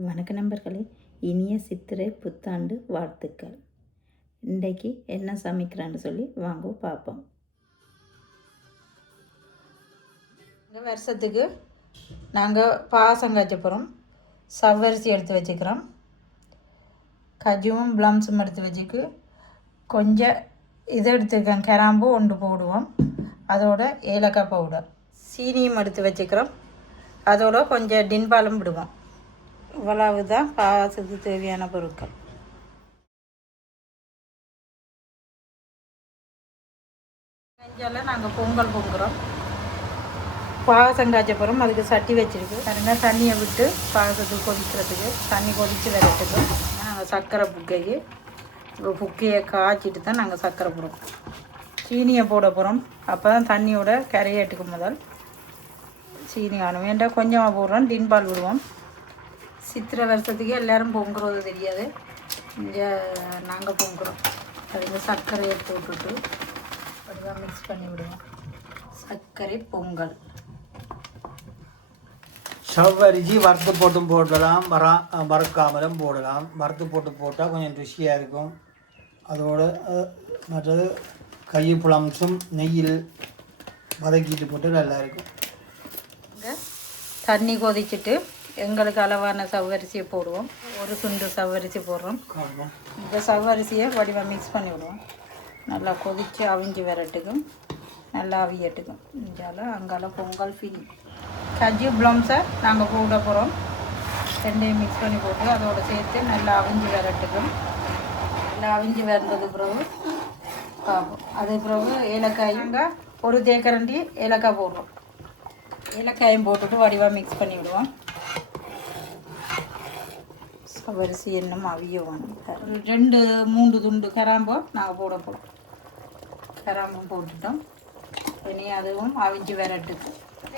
வணக்க நண்பர்களே, இனிய சித்திரை புத்தாண்டு வாழ்த்துக்கள். இன்றைக்கு என்ன சமைக்கிறான்னு சொல்லி வாங்க பார்ப்போம். இந்த வருஷத்துக்கு நாங்கள் பாசம் காய்ச்ச போகிறோம். சவ்வரிசி எடுத்து வச்சுக்கிறோம். கஜுவும் ப்ளம்ஸும் எடுத்து வச்சுக்கு கொஞ்சம் இது எடுத்துருக்கேன். கிராம்பு ஒன்று போடுவோம். அதோட ஏலக்காய் பவுடர், சீனியும் எடுத்து வச்சுக்கிறோம். அதோட கொஞ்சம் டின்பாலும் விடுவோம். இவ்வளவு தான் பாசத்துக்கு தேவையான பொருட்கள். கஞ்சால நாங்கள் பொங்கல் பொங்குறோம். பாசம் காய்ச்ச போகிறோம். அதுக்கு சட்டி வச்சுருக்கு. பாருங்க, தண்ணியை விட்டு பாசத்துக்கு கொதிக்கிறதுக்கு தண்ணி கொதித்து வரட்டுக்கு நாங்கள் சர்க்கரை புக்கையை காய்ச்சிட்டு தான் நாங்கள் சர்க்கரை போடுறோம். சீனியை போட போகிறோம். அப்போ தான் தண்ணியோட கரையேட்டுக்கு முதல் சீனி காணும். வேண்டாம் கொஞ்சமாக போடுறோம். டின்பால் விடுவோம். சித்திரை வருஷத்துக்கு எல்லோரும் பொங்குறது தெரியாது. இங்கே நாங்கள் பொங்குறோம். அதுங்க சர்க்கரை எடுத்து விட்டுட்டு அப்படிதான் மிக்ஸ் பண்ணி விடுவோம். சர்க்கரை பொங்கல். சவ்வரிசி வறுத்து போட்டும் போடலாம், வறுக்காமலும் போடலாம். வறுத்து போட்டால் கொஞ்சம் ருசியாக இருக்கும். அதோட மற்றது ப்ளம்ஸும் நெய்யில் வதக்கிட்டு போட்டு நல்லாயிருக்கும். தண்ணி கொதிச்சுட்டு எங்களுக்கு அளவான சவ்வரிசியை போடுவோம். ஒரு சுண்டு சவ்வரிசி போடுறோம். இந்த சவ்வரிசியை வடிவாக மிக்ஸ் பண்ணி விடுவோம். நல்லா கொதித்து அவிஞ்சு வரட்டுக்கும், நல்லா அவியட்டுக்கும். இஞ்சால அங்கால பொங்கல் ஃபினி. கஜ்ஜி ப்ளம்ஸை நாங்கள் போட போகிறோம். ரெண்டையும் மிக்ஸ் பண்ணி போட்டு அதோடு சேர்த்து நல்லா அவிஞ்சு வரட்டுக்கும். நல்லா அவிஞ்சு வந்தது பிறகு பார்ப்போம். அது பிறகு ஏலக்காயும் ஒரு தேக்கரண்டி ஏலக்காய் போடுறோம். ஏலக்காயும் போட்டுட்டு வடிவாக மிக்ஸ் பண்ணி விடுவோம். சவ்வரிசி இன்னும் அவியவும். 2-3 துண்டு கிராம்போ நாங்கள் போட போகிறோம். கிராம்பும் போட்டுட்டோம். இனி அதுவும் அவிஞ்சு வரட்டுக்கு.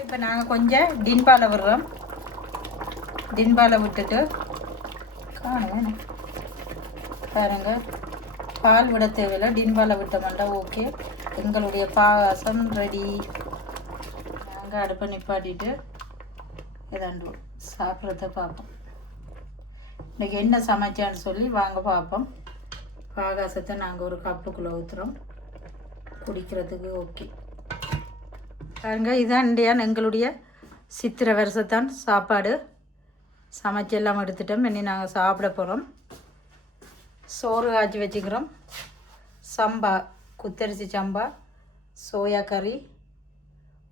இப்போ நாங்கள் கொஞ்சம் டின்பாலை விடுறோம். டின்பாலை விட்டுட்டு காணும் பாருங்க. பால் விட தேவையில்லை. டின்பாலை விட்டோம்னா ஓகே. எங்களுடைய பாயாசம் ரெடி. நாங்கள் அடுப்பை நிப்பாட்டிட்டு இதாண்டு சாப்பிட்றத பார்ப்போம். இன்றைக்கி என்ன சமைச்சான்னு சொல்லி வாங்க பார்ப்போம். பாகாசத்தை நாங்கள் ஒரு கப்புக்குள்ளே ஊற்றுறோம். குடிக்கிறதுக்கு ஓகே. பாருங்க, இதான் இண்டியான் எங்களுடைய சித்திரை வருஷத்தான் சாப்பாடு. சமைச்செல்லாம் எடுத்துட்டோம். இனி நாங்கள் சாப்பிட போகிறோம். சோறு காய்ச்சி வச்சுக்கிறோம். சம்பா, குத்தரிசி சம்பா, சோயா கறி,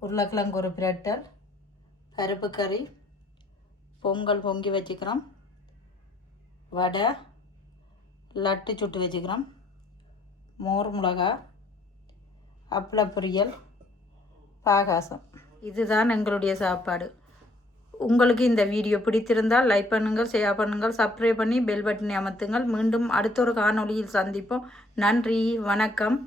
உருளைக்கிழங்கு ஒரு பிரட்டல், பருப்பு கறி, பொங்கல் பொங்கி வச்சுக்கிறோம். வடை, லட்டு சுட்டு வச்சுக்கிறோம். மோர் மிளகா, அப்பள பொரியல், பாகாசம். இதுதான் எங்களுடைய சாப்பாடு. உங்களுக்கு இந்த வீடியோ பிடித்திருந்தால் லைக் பண்ணுங்கள், ஷேர் பண்ணுங்கள், சப்ஸ்கிரைப் பண்ணி பெல் பட்டனை அமர்த்துங்கள். மீண்டும் அடுத்த ஒரு காணொளியில் சந்திப்போம். நன்றி, வணக்கம்.